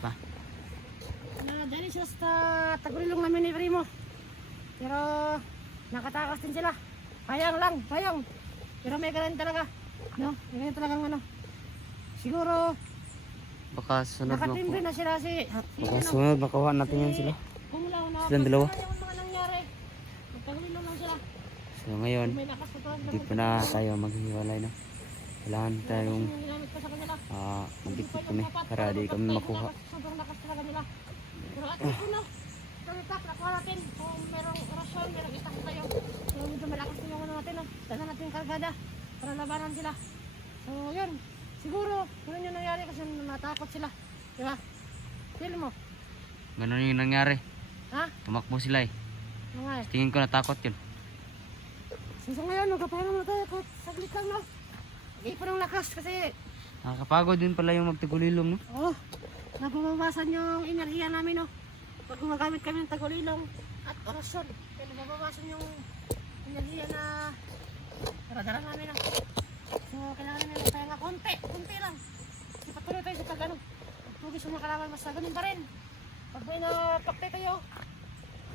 pa. Dali siya sa tagulilong namin ni Primo. Pero nakatakas din sila. Bayang lang, bayang. Pero may ganun talaga. No? May ganun talagang ano. Siguro Baka sunod nakatimbre na sila baka sunod makuha natin yan sila. Kumulaw na. Silang dalawa. Yung mga nangyari. Magtagulilong lang sila. So ngayon, May lakas na talaga. hindi pa na tayo maghiwalay na. Kailangan tayong Ginamit pa sa kanila. magdikit kami para di kami makuha. Sobrang lakas talaga nila. Pero at least no, itak, nakuha natin. Kung merong orasyon, merong itak tayo. So medyo malakas na yung ano natin, no? Dala natin yung kargada para labanan sila. So yun, siguro, yun yung nangyari kasi natakot sila. Diba? Feel mo? Ganun yung nangyari. Ha? Tumakbo sila eh. Mga eh. Tingin ko natakot yun. So ngayon, magpapahinga muna tayo kahit saglit lang, no? Hindi pa ng lakas kasi Nakakapagod din pala yung magtagulilong, no? oh, nababawasan yung enerhiya namin, no? Pag gumagamit kami ng tagulilong at orasyon, kaya nababawasan yung enerhiya na daradara namin, no? So, kailangan namin magpahinga konti lang. Kasi patuloy tayo sa pag-ano, pagtugis yung mga kalaban, mas ganun pa rin. Pag may napaktay tayo,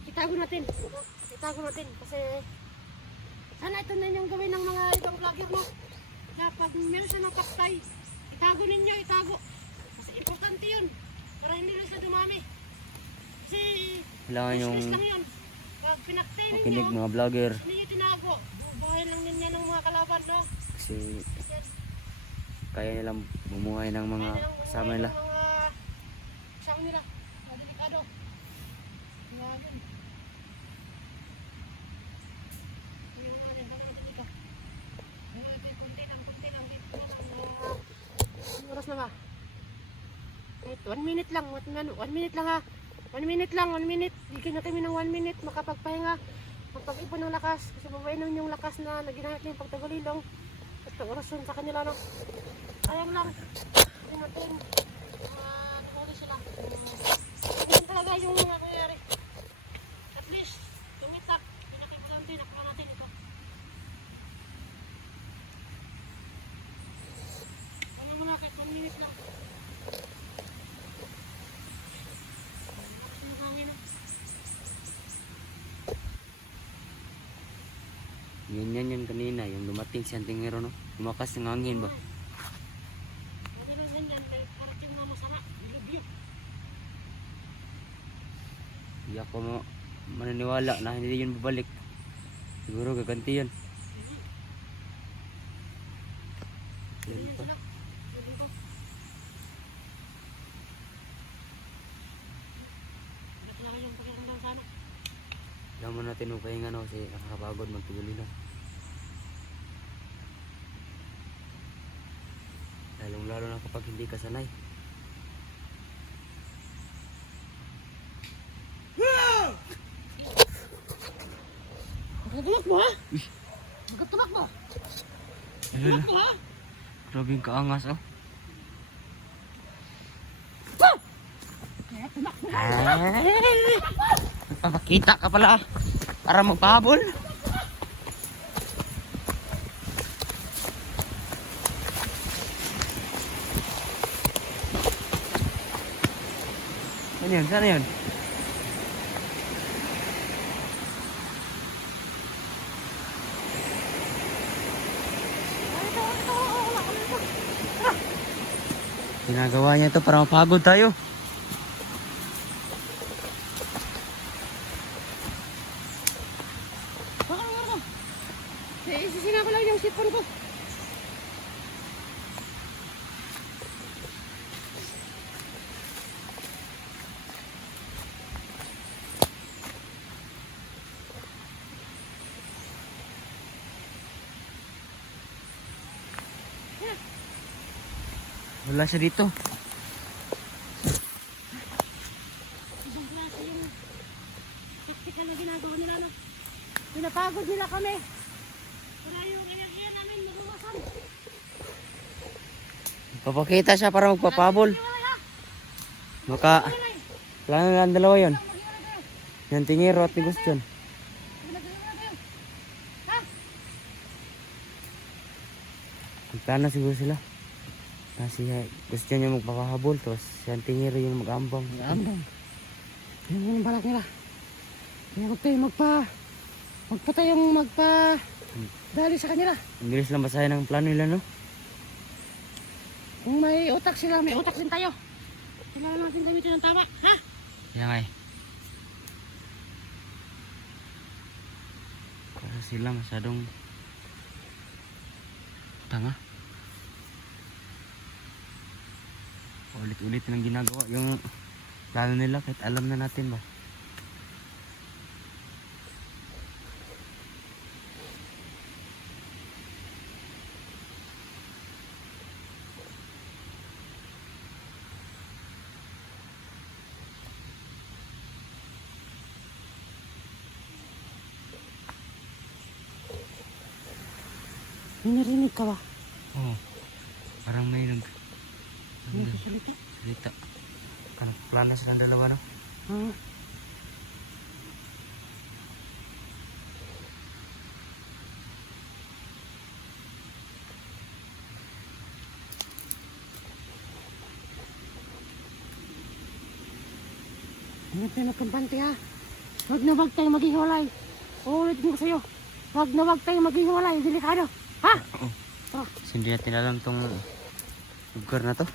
itago natin, kasi sana ito na yung gawin ng mga ibang vlogger, no? Na pag meron siya ng paktay, itago ninyo. Kasi importante yun. Para hindi rin siya dumami. Kasi Kailangan yung useless lang yun. Pag pinaktay makinig ninyo, mga vlogger. hindi nyo tinago. Bubuhayin lang ninyo ng mga kalaban, no? Kasi kaya nilang bumuhay ng mga kasama nila. Kasama nila. Delikado. Kaya yun. Yung ano, hanggang natin dito. Konti lang. Anong oras na ba? 1 minute lang. 1 minute lang ha. 1 minute lang. Bigyan na kami ng 1 minute. Makapagpahinga. Magpag-ipon ng lakas. Kasi babainan yung lakas na naginahit na yung pagtagulilong. At orasyon sa kanila, no? Sayang lang. Hindi natin. Nahuli sila. Ganyan talaga yung nangyayari. At least, tumitak. Pinakipulante. Nakuha natin ito. Ano mo na kahit 1 minute lang. Lakas ng hangin, no? Yan kanina, yung dumating si Antingero, no? Lumakas ng hangin ba? Lagi lang ganyan. Kahit parating na masama. Bilibyo. Hindi ako maniniwala na hindi yun babalik. Siguro gaganti yun. Yan pa. Kailangan natin magpahinga, no? Kasi nakakapagod magtagulilong. Lalong-lalo na kapag hindi ka sanay. Magkatulak mo ha? Magkatulak mo? Magkatulak mo ha? Grabe yung kaangas, oh. Magkatulak mo. Nagpapakita ka pala para magpahabol. Ano yun? Sana yun? Ginagawa niya ito para mapagod tayo. Isisinga ko lang yung sipon ko. Wala siya dito. Ibang klase yung taktikal na ginagawa nila, no? Pinapagod nila kami. Para yung enerhiya namin maguwasan. Papakita siya para magpapabol. Maka, kailangan nga ang dalawa yun. Yan Tingero at ni Guston. Magplano siguro sila. Kasi gusto niya magpapahabol, tapos si Auntie Mary yung mag-ambang. Ambang. Yan yung balak nila. Kaya huwag tayo dali sa kanila. Ang bilis lang basahin ang plano nila, no? Kung may utak sila, may utak din tayo. Kailangan natin gamitin ng tama, ha? Kaya nga eh. Para sila masyadong tanga. Ulit-ulit ang ginagawa yung plano nila kahit alam na natin ba. May narinig ka ba? Oo. Parang may May kasalita? salita. Kan plano silang dalawa, no? Ha? Ano tayo magkampante ha? Wag tayo maghiwalay. Uulit ko sa'yo. Wag tayo maghiwalay. Delikado. Ha? Oo. Tara. Kasi hindi natin alam tong lugar na to.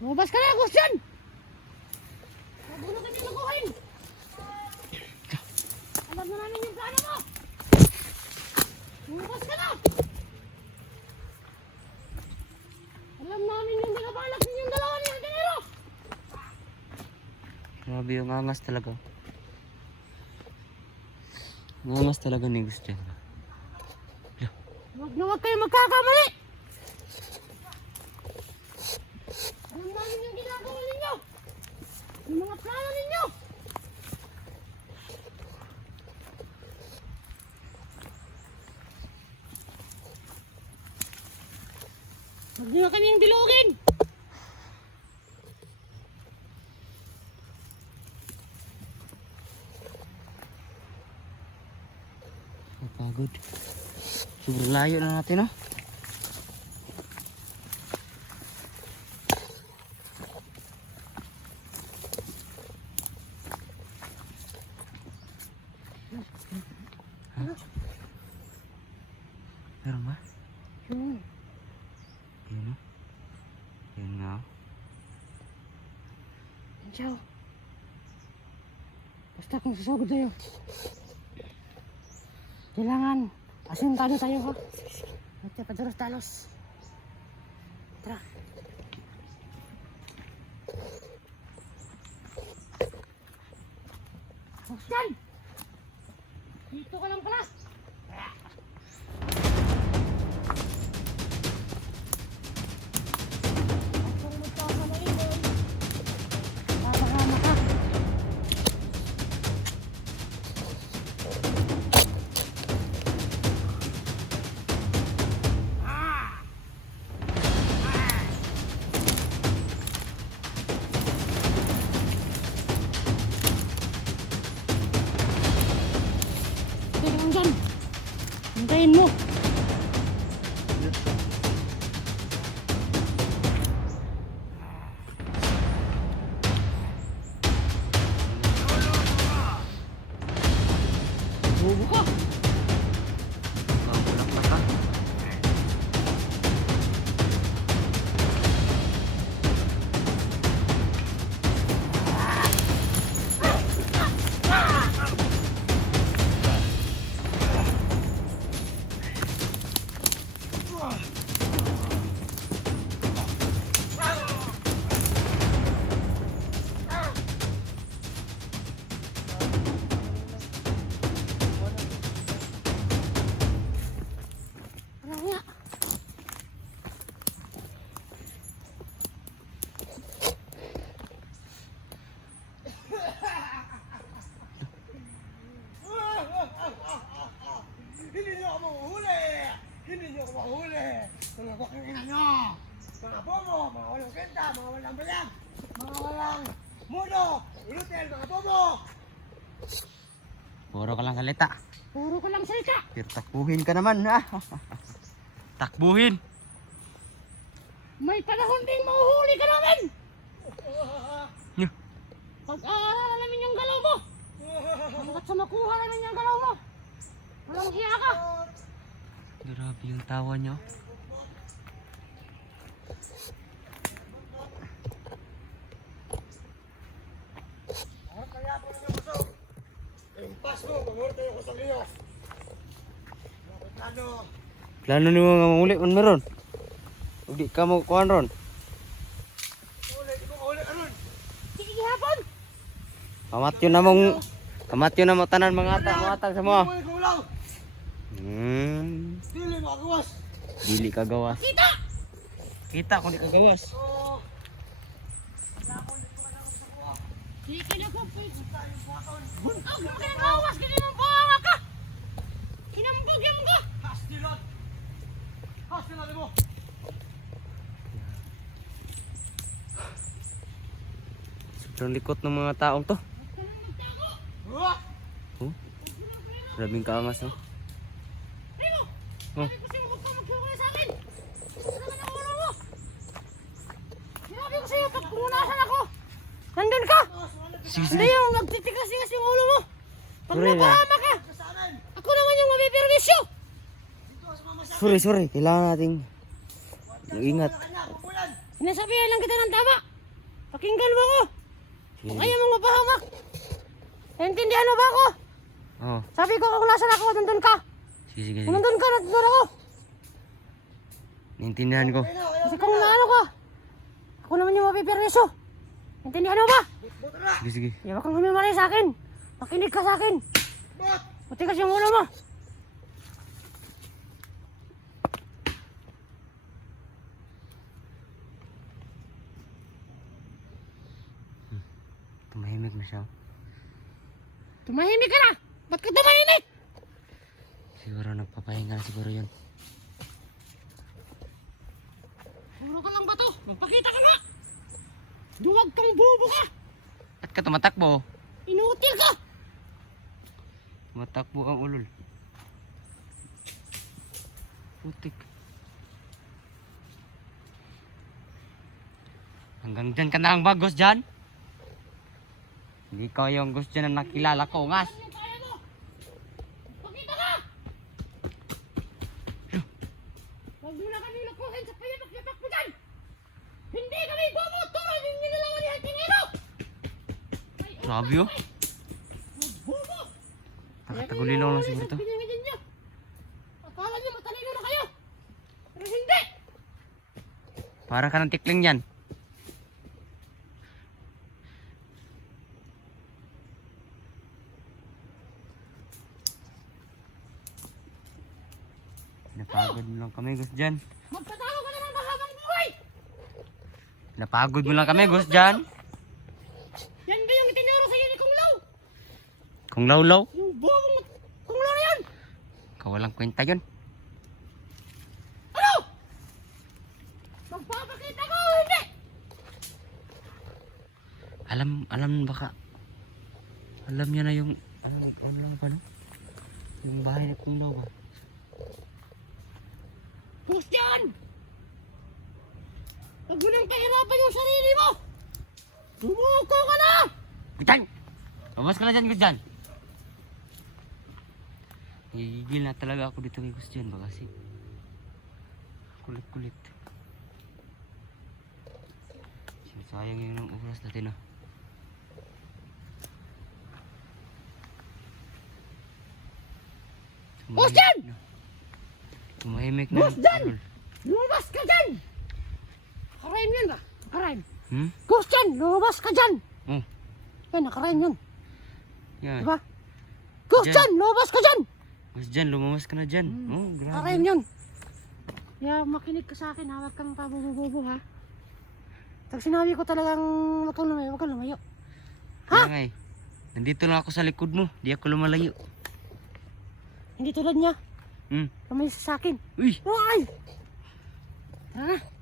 Lumabas ka na, Christian! Huwag mo na kami laguhin! Alam na namin yung plano mo! Lumabas ka na! Alam namin yung binabalak ninyong dalawa ni Antonero! Grabe yung angas talaga. Ang angas talaga ni Gusto. Huwag kayo magkakamali! Alam namin yung ginagawa ninyo! Yung mga plano ninyo! Huwag niyo kaming bilugin! Napagod. Sobrang layo na natin, no? Meron ba? Hmm. Yun, no? Yun nga. Ciao. Basta kung sasagod tayo. Kailangan asintado tayo ha. At padalos talos. Tara. Christian! Dito ka lang pala. Kung magkakamali boy, papahama ka. Teka lang dyan. mahuli. Mga bakang ina nyo. Mga bobo, mga walang kenta, mga walang bayag. Mga walang muno. Inutil, mga bobo. Puro ka lang salita. Puro ka lang salita. Pero takbuhin ka naman, ha? Takbuhin. May panahon ding mahuhuli ka namin. Nyah. Pag-aaralan namin yung galaw mo. Hanggat sa makuha namin yung galaw mo. Walang hiya ka. Grabe yung tawa niyo. Kaya po ninyo kusog. Impas mo, pangurte yung kusog ninyo. Bakit ano? Plano ni mo nga manguli man meron. Hindi ka mo kuhan ron. Uli, di mo uli, anon? Sige hapon. Kamatyo na mo tanan mga atang sa mo. Uli, gulaw. Dili, makagawas. Dili ka gawas. Kita. Kita kung di ka gawas. Oo. Sige na po. Buntog mo kaya nawas. Kaya mo banga ka. Kinambag yung ka. Hastilot. Hastilot mo. Sobrang likot ng mga taong to. Uwa. Oh. Grabing kaangas, no? Rino. Oh. Sabi ko sa'yo, huwag ka maghiwalay sa akin. Ano naman ang ulo mo? Sinabi ko sa'yo, pag punasan ako, nandun ka. Sige, Hindi sige. yung nagtitigas-tigas yung ulo mo. Pag Sorry na. napahama ka, ako naman yung mabiperwisyo. Sorry. Kailangan nating ingat. Sinasabihan lang kita ng tama. Pakinggan mo ko. Sige. Kung ayaw mong mapahamak. Naintindihan mo ba ako? Oh, Sabi ko kung nasan ako, nandun ka. sige. Kung nandun ka, nandun ako. Naintindihan ko. Kasi kung naano ka, ako naman yung mapiperwisyo. Naintindihan mo ba? Sige. Huwag kang humimalay sa akin. Makinig ka sa akin. Matigas yung ulo mo. Tumahimik na siya. Tumahimik ka na. Ba't ka tumahimik? Siguro nagpapahinga na siguro yun. Puro ka lang ba to? Magpakita ka nga. Duwag kang bobo ka. Ba't ka tumatakbo? Inutil ka. Tumatakbo kang ulol. Putik. Hanggang dyan ka na ang bagos dyan? Hindi ko yung gusto dyan na nakilala ko, ngas. Ano yung kaya mo? Magpakita ka. Huwag mo na kami nakuhin sa payapak-yapak mo dyan. Hindi kami bobo. Tuloy yung nilalawan ni Altingero. Grabe oh. Bobo. Nakatagulilaw lang siguro to. Pinangin niyo. Akala niyo matalino na kayo. Pero hindi. Para ka ng tikling yan. Napagod mo lang kami, Gus dyan. Magpatago ka naman mahabang buhay. Napagod mo lang kami, Gus dyan. Yan ba yung itinuro sa'yo ni Kung Lao? Kung lawlaw, Yung bobong Kung Lao na yan. kawalang kwenta yun. Ano? Magpapakita ka o hindi? Alam baka. Alam niya na yung, ano lang pa no? Yung bahay ni Kung Law ba? Christian! Huwag mo nang kahirapan yung sarili mo! Sumuko ka na! Bitan! Labas ka na dyan, Gus dyan. Gigigil na talaga ako dito kay Gus dyan ba kasi. Kulit-kulit. Sayang yung oras natin ah. Gus dyan! Tumahimik na. Gus dyan! Lumabas ka dyan! Nakarime yun ba? Nakarime. Gus dyan! Lumabas ka dyan! Oh, Yan, nakarime yun. yan. Diba? Gus Dyan. dyan! Lumabas ka dyan! Gus dyan, lumawas ka na dyan. Oh, grabe. Nakarime yun. Kaya makinig ka sa akin ha. Huwag kang pabububo ha. Pag sinabi ko talagang huwag kang lumayo, huwag kang lumayo. Kaya nga eh. Nandito lang ako sa likod mo. Di ako lumalayo. Hindi tulad niya. Hmm. Kamay sa akin. Uy! Ay! Tara na.